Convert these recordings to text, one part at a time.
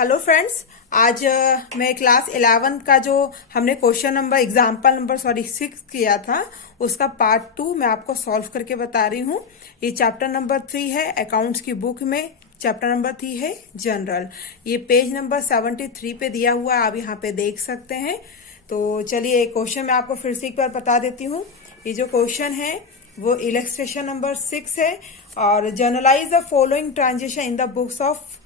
Hello friends, आज मैं class 11 का जो हमने क्वेश्चन नंबर एग्जाम्पल नंबर 6 किया था उसका पार्ट 2 मैं आपको सॉल्व करके बता रही हूँ। ये चैप्टर नंबर 3 है अकाउंट्स की बुक में। चैप्टर नंबर 3 है जनरल। ये पेज नंबर 73 पे दिया हुआ है, आप यहाँ पे देख सकते हैं। तो चलिए क्वेश्चन मैं आपको फिर से एक बार बता देती हूँ। ये जो क्वेश्चन है वो इलस्ट्रेशन नंबर 6 है और generalized the following transaction in the books of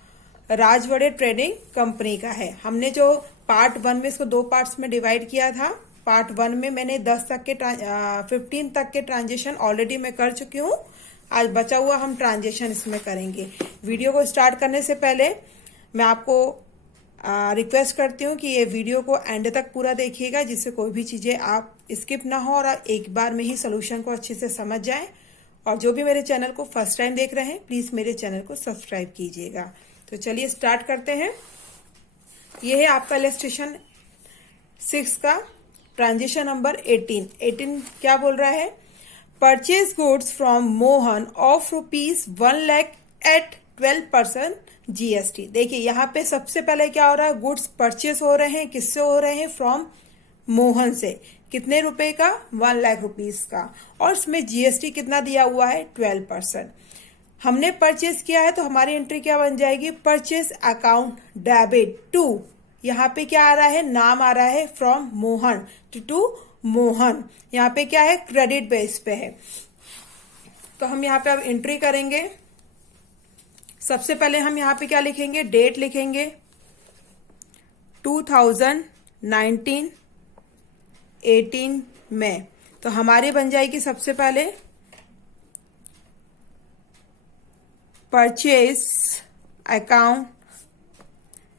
Rajwade trading company का है। हमने जो पार्ट 1 में इसको 2 पार्ट्स में डिवाइड किया था। पार्ट 1 में मैंने 10 तक के 15 तक के ट्रांजेक्शन ऑलरेडी मैं कर चुकी हूँ। आज बचा हुआ हम ट्रांजेक्शन इसमें करेंगे। वीडियो को स्टार्ट करने से पहले मैं आपको रिक्वेस्ट करती हूँ कि ये वीडियो को एंड तक पूरा देखिएगा, जिससे कोई भी चीजें आप स्किप ना हो और एक बार में ही सोल्यूशन को अच्छे से समझ जाएं। और जो भी मेरे चैनल को फर्स्ट टाइम देख रहे हैं प्लीज मेरे चैनल को सब्सक्राइब कीजिएगा। तो चलिए स्टार्ट करते हैं। यह है आपका इलस्ट्रेशन 6 का ट्रांजेक्शन नंबर 18 क्या बोल रहा है? Purchase goods from Mohan of ₹1 lakh at 12% GST। देखिए यहाँ पे सबसे पहले क्या हो रहा है, गुड्स परचेज हो रहे हैं, किससे हो रहे हैं? फ्रॉम मोहन से। कितने रुपए का? 1 लाख रुपीस का। और इसमें GST कितना दिया हुआ है? 12%। हमने परचेज किया है तो हमारी एंट्री क्या बन जाएगी? परचेज अकाउंट डेबिट टू, यहाँ पे क्या आ रहा है? नाम आ रहा है फ्रॉम मोहन टू मोहन। यहाँ पे क्या है? क्रेडिट बेस पे है। तो हम यहाँ पे अब एंट्री करेंगे। सबसे पहले हम यहाँ पे क्या लिखेंगे? डेट लिखेंगे 2019 18 में। तो हमारी बन जाएगी सबसे पहले परचेज अकाउंट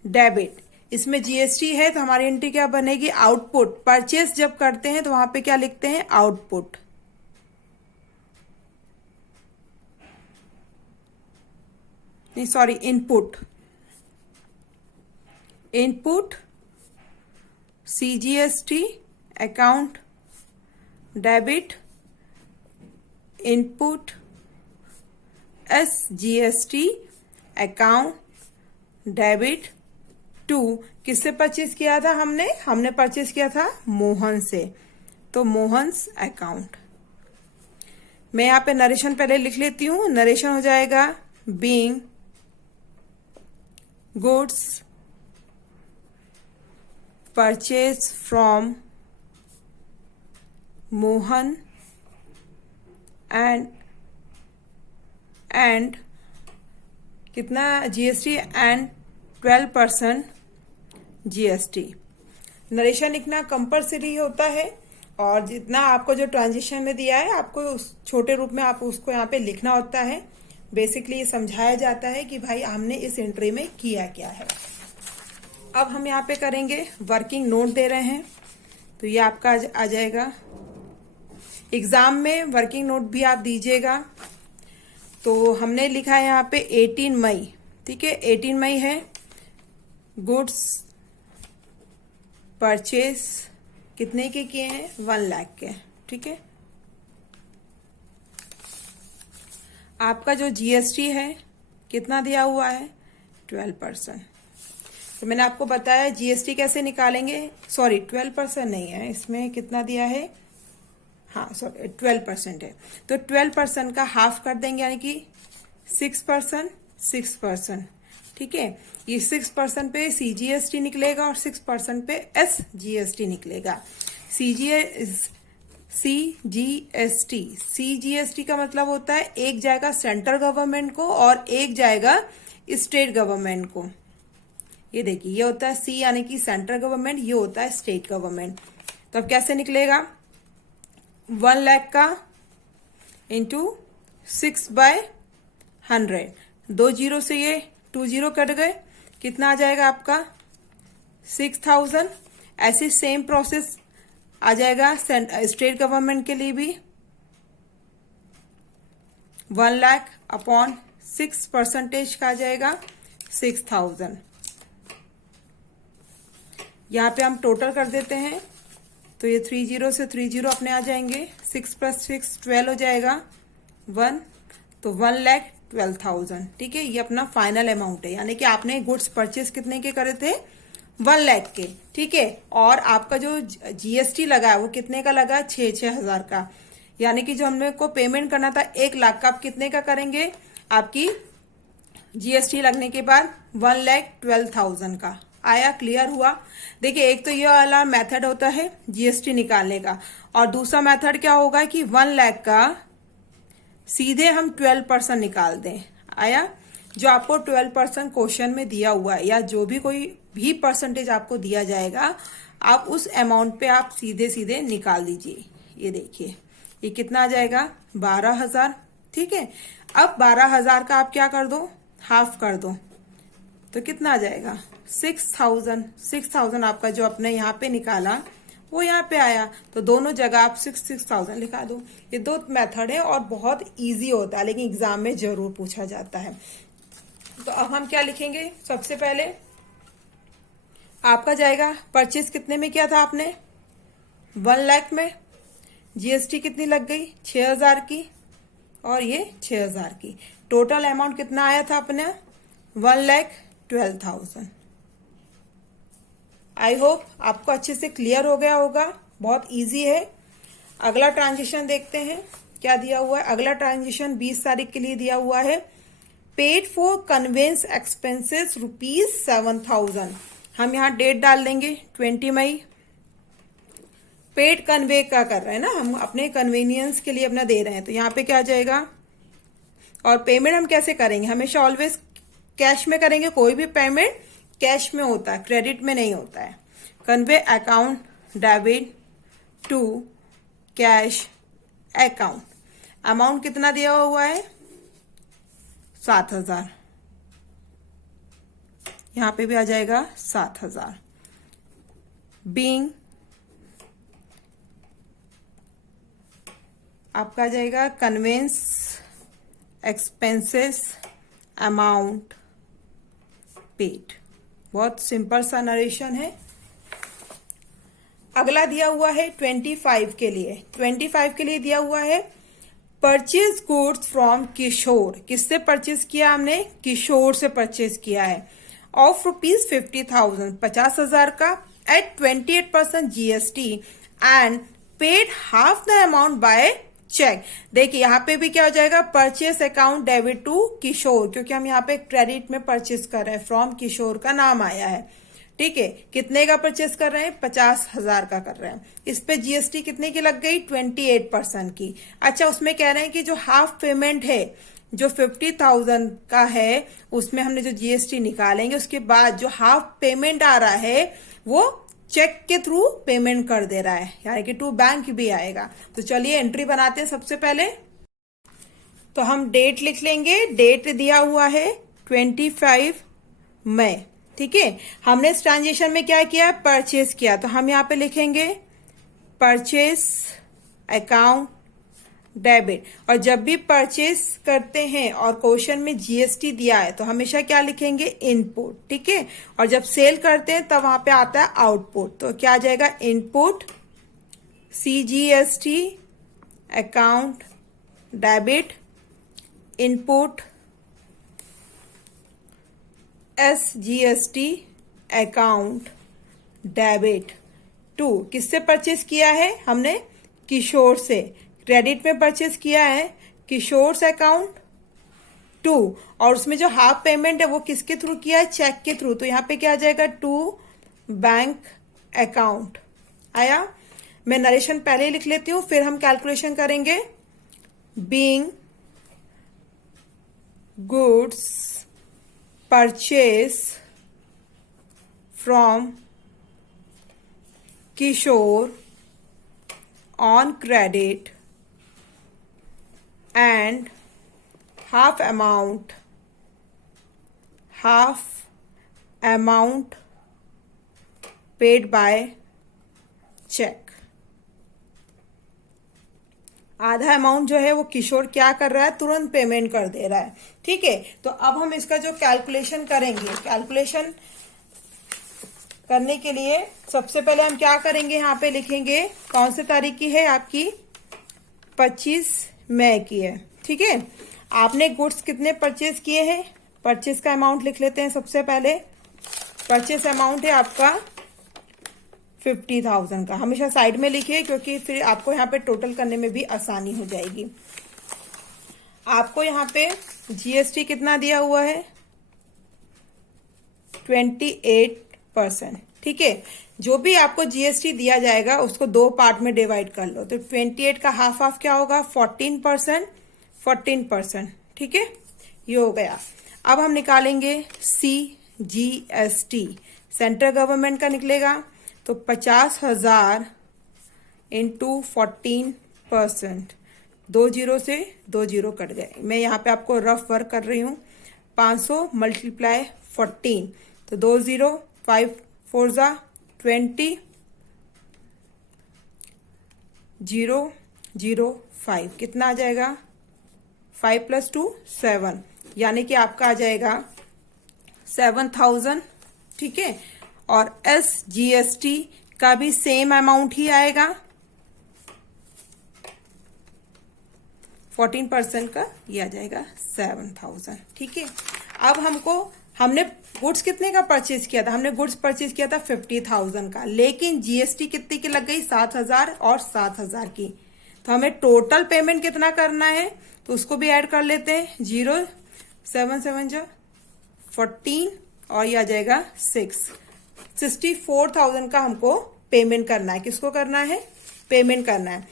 डेबिट। इसमें GST है तो हमारी एंट्री क्या बनेगी? आउटपुट। परचेज जब करते हैं तो वहां पे क्या लिखते हैं? आउटपुट। नहीं sorry, input. Input CGST account debit input SGST account debit to. किससे परचेज किया था हमने परचेज किया था मोहन से, तो मोहन्स अकाउंट। मैं यहाँ पे नरेशन पहले लिख लेती हूँ। नरेशन हो जाएगा being goods purchase from Mohan and कितना GST एंड 12% GST। नरेशन लिखना कंपलसरी होता है और जितना आपको जो ट्रांजेक्शन में दिया है आपको उस छोटे रूप में आप उसको यहाँ पे लिखना होता है। बेसिकली ये समझाया जाता है कि भाई हमने इस एंट्री में किया क्या है। अब हम यहाँ पे करेंगे वर्किंग नोट दे रहे हैं तो ये आपका आ जाएगा। एग्जाम में वर्किंग नोट भी आप दीजिएगा। तो हमने लिखा है यहाँ पे 18 मई, ठीक है, 18 मई है। गुड्स परचेज कितने के किए हैं? 1 लाख के, ठीक है। आपका जो GST है कितना दिया हुआ है? 12%। तो मैंने आपको बताया GST कैसे निकालेंगे। सॉरी 12% नहीं है, इसमें कितना दिया है? हाँ सॉरी 12% है। तो 12% का हाफ कर देंगे, यानी कि 6%, ठीक है। ये 6% पे CGST निकलेगा और 6% पे SGST निकलेगा। CGST का मतलब होता है एक जाएगा सेंट्रल गवर्नमेंट को और एक जाएगा स्टेट गवर्नमेंट को। ये देखिए, ये होता है C यानी कि सेंट्रल गवर्नमेंट, ये होता है स्टेट गवर्नमेंट। तो अब कैसे निकलेगा? 1 लाख का इंटू 6/100। 2 जीरो से ये 2 जीरो कट गए, कितना आ जाएगा आपका? 6000। ऐसे सेम प्रोसेस आ जाएगा स्टेट गवर्नमेंट के लिए भी। 1 लाख अपॉन 6% का आ जाएगा 6000। यहाँ पे हम टोटल कर देते हैं तो ये 30 से 30 अपने आ जाएंगे। 6 + 6 12 हो जाएगा 1। तो 1 लाख 12,000। ठीक है, ये अपना फाइनल अमाउंट है, यानी कि आपने गुड्स परचेज कितने के करे थे, 1 लाख के। ठीक है, और आपका जो जीएसटी लगा है वो कितने का लगा, 6,000 का। यानी कि जो हमने को पेमेंट करना था 1 लाख का, आप कितने का करेंगे, आपकी जीएसटी लगने के बाद 1,12,000 का आया। क्लियर हुआ। देखिए, एक तो ये वाला मेथड होता है जीएसटी निकालने का, और दूसरा मेथड क्या होगा कि 1 लाख का सीधे हम 12% निकाल दें। आया, जो आपको 12% क्वेश्चन में दिया हुआ है, या जो भी कोई भी परसेंटेज आपको दिया जाएगा, आप उस अमाउंट पे आप सीधे सीधे निकाल दीजिए। ये देखिए, ये कितना आ जाएगा, 12,000। ठीक है, अब 12,000 का आप क्या कर दो, हाफ कर दो, तो कितना आ जाएगा, 6,000। 6,000 आपका जो अपने यहाँ पे निकाला वो यहाँ पे आया, तो दोनों जगह आप 6,000 लिखा दो। ये दो मेथड है और बहुत इजी होता है, लेकिन एग्जाम में जरूर पूछा जाता है। तो अब हम क्या लिखेंगे, सबसे पहले आपका जाएगा परचेज कितने में किया था आपने, 1 लाख में। जीएसटी कितनी लग गई, 6,000 की, और ये 6,000 की। टोटल अमाउंट कितना आया था अपने, 1,12,000। आई होप आपको अच्छे से क्लियर हो गया होगा, बहुत इजी है। अगला ट्रांजेक्शन देखते हैं क्या दिया हुआ है। अगला ट्रांजेक्शन 20 तारीख के लिए दिया हुआ है। Paid for conveyance expenses ₹7,000। हम यहाँ डेट डाल देंगे 20 मई। पेड कन्वे का कर रहे हैं ना हम, अपने कन्वीनियंस के लिए अपना दे रहे हैं, तो यहाँ पे क्या आ जाएगा। और पेमेंट हम कैसे करेंगे, हमेशा ऑलवेज कैश में करेंगे। कोई भी पेमेंट कैश में होता है, क्रेडिट में नहीं होता है। Convey account debit to cash account. Amount कितना दिया हुआ है, 7,000। यहां पे भी आ जाएगा 7,000। बीइंग आपका आ जाएगा कन्वेंस एक्सपेंसेस अमाउंट पेड। बहुत सिंपल सा नरेशन है। अगला दिया हुआ है 25 के लिए। 25 के लिए दिया हुआ है परचेज गुड्स फ्रॉम किशोर। किससे परचेज किया हमने, किशोर से परचेज किया है। ऑफ ₹50,000, 50,000 का, at 28% GST and paid half the amount by cheque. देखिए यहाँ पे भी क्या हो जाएगा, purchase account debit to Kishore, क्योंकि हम यहाँ पे क्रेडिट में परचेस कर रहे हैं, फ्रॉम किशोर का नाम आया है। ठीक है, कितने का परचेस कर रहे हैं, 50,000 का कर रहे हैं। इस पे जीएसटी कितने की लग गई, 28% की। अच्छा, उसमें कह रहे हैं कि जो हाफ पेमेंट है, जो 50,000 का है, उसमें हमने जो जीएसटी निकालेंगे, उसके बाद जो हाफ पेमेंट आ रहा है वो चेक के थ्रू पेमेंट कर दे रहा है, यानी कि टू बैंक भी आएगा। तो चलिए एंट्री बनाते हैं। सबसे पहले तो हम डेट लिख लेंगे। डेट दिया हुआ है 25 मई। ठीक है, हमने इस ट्रांजेक्शन में क्या किया, परचेज किया, तो हम यहाँ पे लिखेंगे परचेज अकाउंट डेबिट। और जब भी परचेज करते हैं और क्वेश्चन में जीएसटी दिया है तो हमेशा क्या लिखेंगे, इनपुट। ठीक है, और जब सेल करते हैं तब वहां पे आता है आउटपुट, तो क्या आ जाएगा, input CGST account debit, input SGST account debit to. किससे परचेज किया है हमने, किशोर से। क्रेडिट में परचेज किया है, किशोर से अकाउंट टू, और उसमें जो हाफ पेमेंट है वो किसके थ्रू किया है, चेक के थ्रू। तो यहाँ पे क्या आ जाएगा, टू बैंक अकाउंट। आया, मैं नरेशन पहले ही लिख लेती हूँ, फिर हम कैलकुलेशन करेंगे। Being goods purchase from Kishore on credit and half amount paid by check। आधा अमाउंट जो है वो किशोर क्या कर रहा है, तुरंत पेमेंट कर दे रहा है। ठीक है, तो अब हम इसका जो कैलकुलेशन करेंगे, कैलकुलेशन करने के लिए सबसे पहले हम क्या करेंगे, यहाँ पे लिखेंगे कौन से तारीख की है आपकी, 25 मई की है। ठीक है, आपने गुड्स कितने परचेज किए हैं, परचेज का अमाउंट लिख लेते हैं। सबसे पहले परचेज अमाउंट है आपका 50,000 का, हमेशा साइड में लिखिए क्योंकि फिर आपको यहाँ पे टोटल करने में भी आसानी हो जाएगी। आपको यहाँ पे जीएसटी कितना दिया हुआ है, 28%। ठीक है, जो भी आपको जीएसटी दिया जाएगा उसको दो पार्ट में डिवाइड कर लो। तो 28 का हाफ हाफ क्या होगा, 14%, 14%। ठीक है, ये हो गया। अब हम निकालेंगे CGST, सेंट्रल गवर्नमेंट का निकलेगा। तो 50,000 इंटू 14%, 2 जीरो से 2 जीरो कट गए। मैं यहाँ पे आपको रफ वर्क कर रही हूँ। 500 मल्टीप्लाई 14, तो 2 जीरो, 5 4 जा 20, 005 कितना आ जाएगा, 5 + 2 7, यानी कि आपका आ जाएगा 7,000। ठीक है, और SGST का भी सेम अमाउंट ही आएगा, 14% का, ये आ जाएगा 7,000। ठीक है, अब हमने गुड्स कितने का परचेज किया था, हमने गुड्स परचेज किया था 50,000 का, लेकिन जीएसटी कितनी की लग गई, 7,000 और 7,000 की। तो हमें टोटल पेमेंट कितना करना है, तो उसको भी ऐड कर लेते हैं। 0 7 7 जा 14 और ये आ जाएगा 64,000 का हमको पेमेंट करना है। किसको करना है, पेमेंट करना है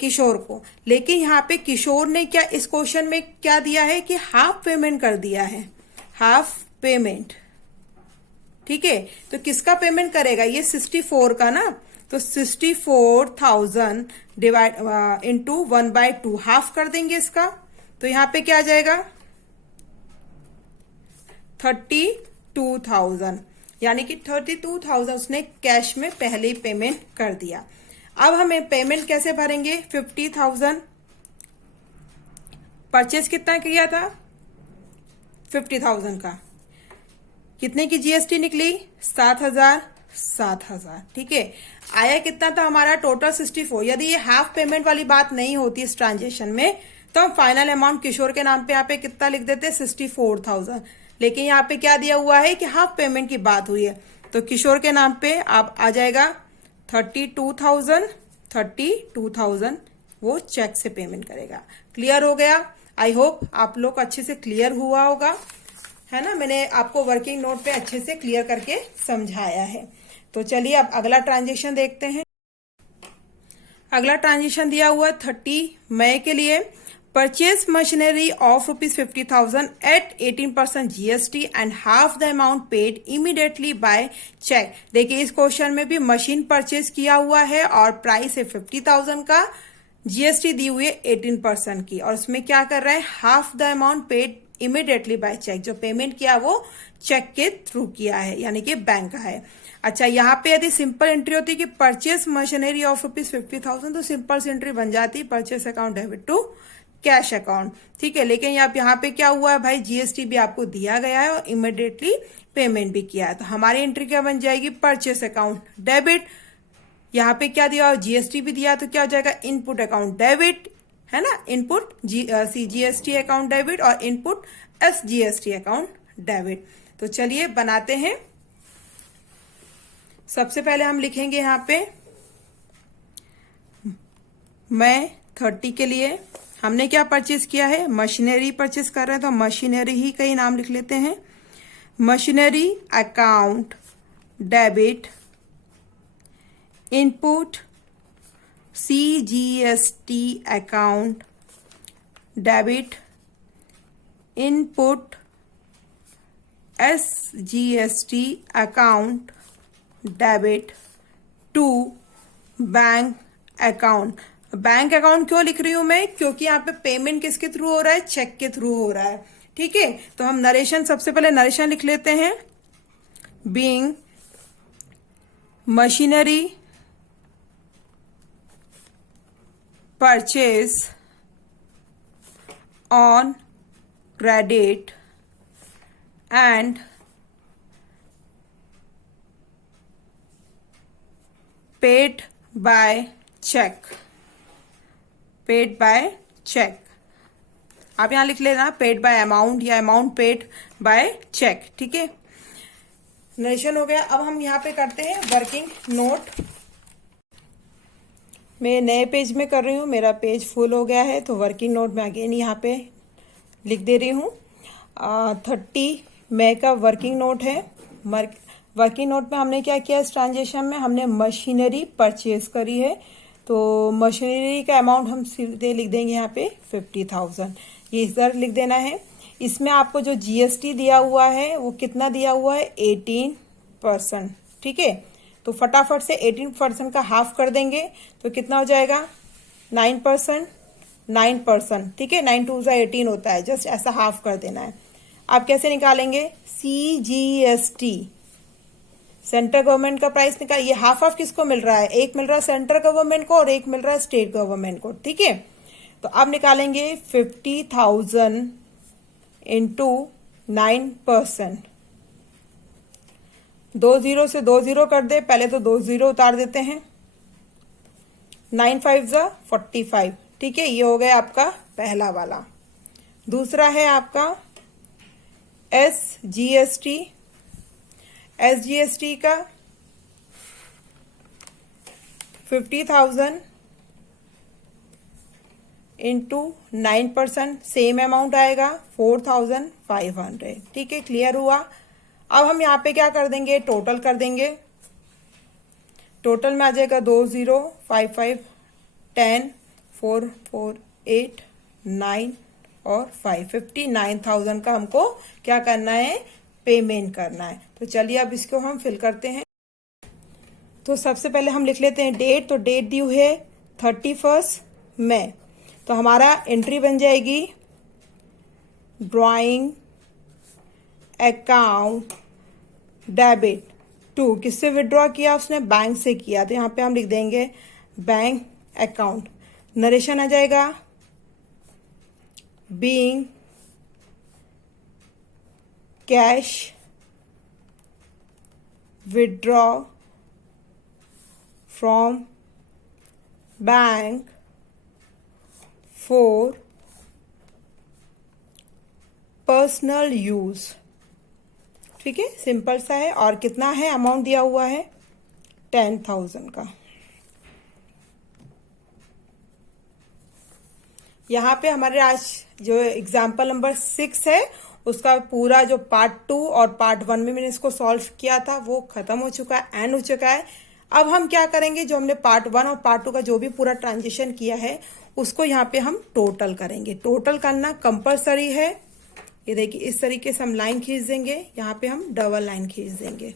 किशोर को। लेकिन यहाँ पे किशोर ने क्या इस क्वेश्चन में क्या दिया है कि हाफ पेमेंट कर दिया है, हाफ पेमेंट। ठीक है, तो किसका पेमेंट करेगा, ये 64 का ना, तो 64,000 डिवाइड इंटू 1/2, हाफ कर देंगे इसका। तो यहाँ पे क्या आ जाएगा, 32,000, यानी कि 32,000 उसने कैश में पहले ही पेमेंट कर दिया। अब हमें पेमेंट कैसे भरेंगे, 50,000 परचेज कितना किया था, 50,000 का, कितने की जीएसटी निकली, 7,000, 7,000। ठीक है, आया कितना था हमारा टोटल 64। यदि ये हाफ पेमेंट वाली बात नहीं होती इस ट्रांजेक्शन में, तो हम फाइनल अमाउंट किशोर के नाम पे यहाँ पे कितना लिख देते, 64,000। लेकिन यहाँ पे क्या दिया हुआ है कि हाफ पेमेंट की बात हुई है, तो किशोर के नाम पे आप आ जाएगा 32,000 वो चेक से पेमेंट करेगा। क्लियर हो गया, आई होप आप लोग को अच्छे से क्लियर हुआ होगा, है ना। मैंने आपको वर्किंग नोट पे अच्छे से क्लियर करके समझाया है। तो चलिए अब अगला ट्रांजेक्शन देखते हैं। अगला ट्रांजेक्शन दिया हुआ 30 मई के लिए, purchase machinery of ₹50,000 at 18% GST and half the amount paid immediately by cheque. देखिए इस क्वेश्चन में भी मशीन परचेज किया हुआ है और प्राइस है 50,000 का, जीएसटी दी हुई है 18% की, और उसमें क्या कर रहा है, half the amount paid immediately by cheque. जो पेमेंट किया वो चेक के थ्रू किया है, यानी कि बैंक का है। अच्छा, यहाँ पे यदि सिंपल एंट्री होती कि परचेज मशीनरी ऑफ ₹50,000, तो सिंपल सी एंट्री बन जाती purchase account debit to cash account. ठीक है, लेकिन यहाँ पे क्या हुआ है भाई, जीएसटी भी आपको दिया गया है और इमीडिएटली पेमेंट भी किया है, तो हमारी एंट्री क्या बन जाएगी, परचेस अकाउंट डेबिट। यहाँ पे क्या दिया, जीएसटी भी दिया, तो क्या हो जाएगा, इनपुट अकाउंट डेबिट, है ना, इनपुट जीएसटी अकाउंट डेबिट और इनपुट एसजीएसटी अकाउंट डेबिट। तो चलिए बनाते हैं। सबसे पहले हम लिखेंगे यहाँ पे मई 30 के लिए हमने क्या परचेज किया है, मशीनरी परचेज कर रहे हैं, तो मशीनरी ही का ही नाम लिख लेते हैं। Machinery account debit input CGST account debit input SGST account debit to bank account. Bank account क्यों लिख रही हूं मैं, क्योंकि यहाँ पे पेमेंट किसके थ्रू हो रहा है, चेक के थ्रू हो रहा है। ठीक है, तो हम नरेशन, सबसे पहले नरेशन लिख लेते हैं। Being machinery purchase on credit and paid by cheque, paid by cheque. आप यहाँ लिख लेना पेड बाय अमाउंट या अमाउंट पेड बाय चेक, ठीक है। नरेशन हो गया। अब हम यहाँ पे करते हैं वर्किंग नोट। मैं नए पेज में कर रही हूँ, मेरा पेज फुल हो गया है, तो वर्किंग नोट में अगेन यहाँ पे लिख दे रही हूँ। 30 मई का वर्किंग नोट है। वर्किंग नोट में हमने क्या किया इस ट्रांजेक्शन में, हमने मशीनरी परचेज करी है, तो मशीनरी का अमाउंट हम सीधे लिख देंगे यहाँ पे 50,000, ये इधर लिख देना है। इसमें आपको जो जीएसटी दिया हुआ है वो कितना दिया हुआ है, 18%, ठीक है। तो फटाफट से 18% का हाफ कर देंगे तो कितना हो जाएगा, 9%, 9%, ठीक है। 9 2 18 होता है, जस्ट ऐसा हाफ कर देना है। आप कैसे निकालेंगे, CGST, सेंट्रल गवर्नमेंट का प्राइस निकाल, ये हाफ हाफ किसको मिल रहा है, एक मिल रहा है सेंट्रल गवर्नमेंट को और एक मिल रहा है स्टेट गवर्नमेंट को, ठीक है। तो अब निकालेंगे 50,000 इंटू 9%, 2 0 से 2 0 कर दे, पहले तो 2 0 उतार देते हैं, 9 5 45, ठीक है। ये हो गया आपका पहला वाला। दूसरा है आपका SGST, SGST का 50,000 इंटू 9%, सेम अमाउंट आएगा 4,500, ठीक है। क्लियर हुआ। अब हम यहाँ पे क्या कर देंगे, टोटल कर देंगे। टोटल में आ जाएगा 2 0 5 5 10 4 4 8 9 और 5, 59,000 का हमको क्या करना है, पेमेंट करना है। तो चलिए अब इसको हम फिल करते हैं। तो सबसे पहले हम लिख लेते हैं डेट, तो डेट ड्यू है 31 मई, तो हमारा एंट्री बन जाएगी ड्राइंग अकाउंट डेबिट टू, किससे विड्रॉ किया उसने, बैंक से किया, तो यहाँ पे हम लिख देंगे बैंक अकाउंट। नरेशन आ जाएगा being cash withdraw from bank for personal use, ठीक है, सिंपल सा है। और कितना है अमाउंट दिया हुआ है, 10,000 का। यहाँ पे हमारे आज जो एग्जाम्पल नंबर 6 है उसका पूरा जो पार्ट 2 और पार्ट 1 में मैंने इसको सॉल्व किया था वो खत्म हो चुका है, एंड हो चुका है। अब हम क्या करेंगे, जो हमने पार्ट 1 और पार्ट 2 का जो भी पूरा ट्रांजेक्शन किया है उसको यहाँ पे हम टोटल करेंगे। टोटल करना कंपलसरी है। ये देखिए इस तरीके से हम लाइन खींच देंगे, यहाँ पे हम डबल लाइन खींच देंगे।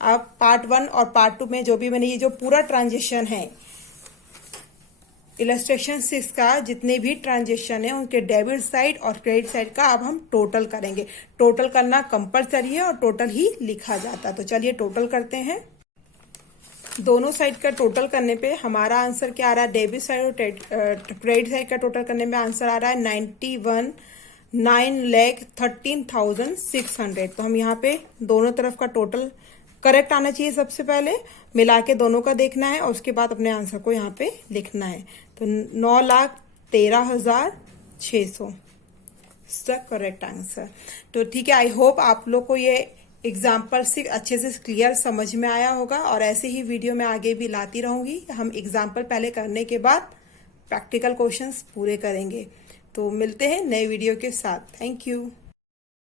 अब पार्ट 1 और पार्ट 2 में जो भी मैंने ये जो पूरा ट्रांजेक्शन है इलस्ट्रेशन 6 का, जितने भी ट्रांजेक्शन है उनके डेबिट साइड और क्रेडिट साइड का अब हम टोटल करेंगे। टोटल करना कंपलसरी है और टोटल ही लिखा जाता है। तो चलिए टोटल करते हैं। दोनों साइड का टोटल करने पे हमारा आंसर क्या आ रहा है, डेबिट साइड और क्रेडिट साइड का टोटल करने में आंसर आ रहा है 9,13,600। तो हम यहाँ पे दोनों तरफ का टोटल करेक्ट आना चाहिए, सबसे पहले मिला के दोनों का देखना है और उसके बाद अपने आंसर को यहाँ पे लिखना है। तो 9,13,600 करेक्ट आंसर। तो ठीक है, आई होप आप लोग को ये एग्जाम्पल से अच्छे से क्लियर समझ में आया होगा, और ऐसे ही वीडियो में आगे भी लाती रहूंगी। हम एग्जाम्पल पहले करने के बाद प्रैक्टिकल क्वेश्चंस पूरे करेंगे। तो मिलते हैं नए वीडियो के साथ। Thank you.